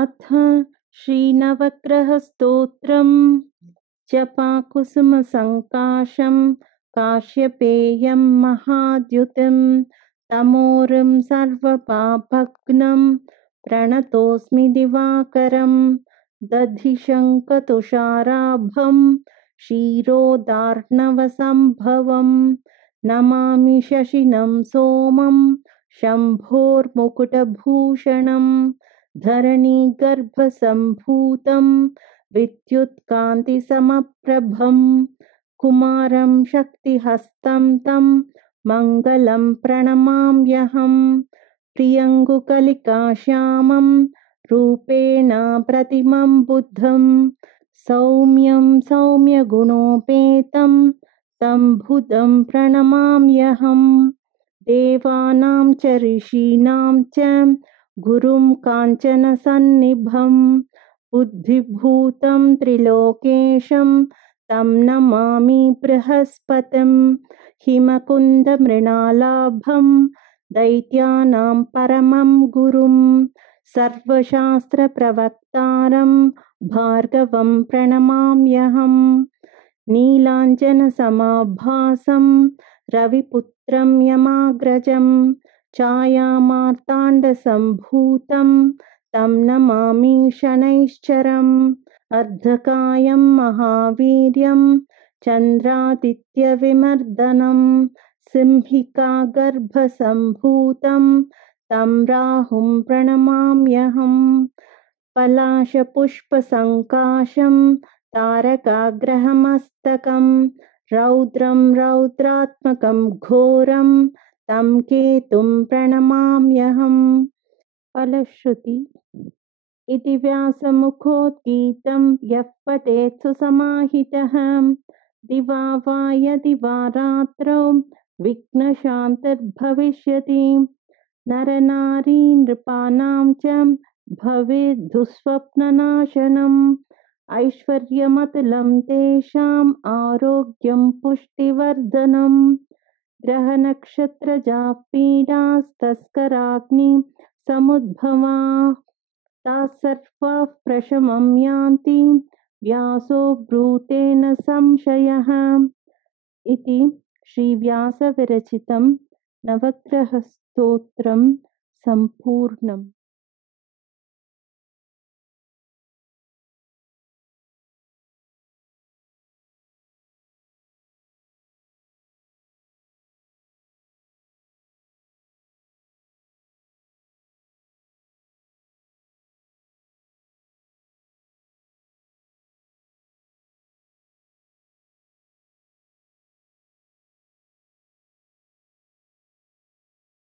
अथ श्रीनवग्रहस्तोत्रम् जपाकुसुमसङ्काशं काश्यपेयं महाद्युतिं तमोरुं सर्वपापघ्नं प्रणतोऽस्मि दिवाकरं दधिशङ्खतुषाराभं क्षीरोदार्णवसम्भवं नमामि शशिनं सोमं शम्भोर्मुकुटभूषणं धरणीगर्भसम्भूतं विद्युत्कान्तिसमप्रभं कुमारं शक्तिहस्तं तं मङ्गलं प्रणमाम्यहं प्रियङ्गुकलिकाश्यामं रूपेण प्रतिमं बुद्धं सौम्यं सौम्यगुणोपेतं तं बुधं प्रणमाम्यहं देवानां च ऋषीणां च गुरुं काञ्चनसन्निभं बुद्धिभूतं त्रिलोकेशं तं नमामि बृहस्पतिं हिमकुन्दमृणालाभं दैत्यानां परमं गुरुं सर्वशास्त्रप्रवक्तारं भार्गवं प्रणमाम्यहं नीलाञ्जनसमाभासं रविपुत्रं यमाग्रजं छायामार्ताण्डसम्भूतं तं नमामि शनैश्चरम् अर्धकायं महावीर्यं चन्द्रादित्यविमर्दनं सिंहिकागर्भसम्भूतं तं राहुं प्रणमाम्यहं पलाशपुष्पसङ्काशं तारकाग्रहमस्तकं रौद्रं रौद्रात्मकं घोरं तं केतुं प्रणमाम्यहं फलश्रुति इति व्यासमुखोद्गीतं यः पठेत् सुसमाहितः दिवा वा यदि वा रात्रौ विघ्नशान्तिर्भविष्यति नरनारी नृपाणां च भवेद्दुःस्वप्ननाशनम् ऐश्वर्यमतुलं तेषाम् आरोग्यं पुष्टिवर्धनम् ग्रहनक्षत्रजाः पीडास्तस्कराग्नि समुद्भवा ताः सर्वाः प्रशमं यान्ति व्यासो ब्रूते न संशयः इति श्रीव्यासविरचितं नवग्रहस्तोत्रं सम्पूर्णम्।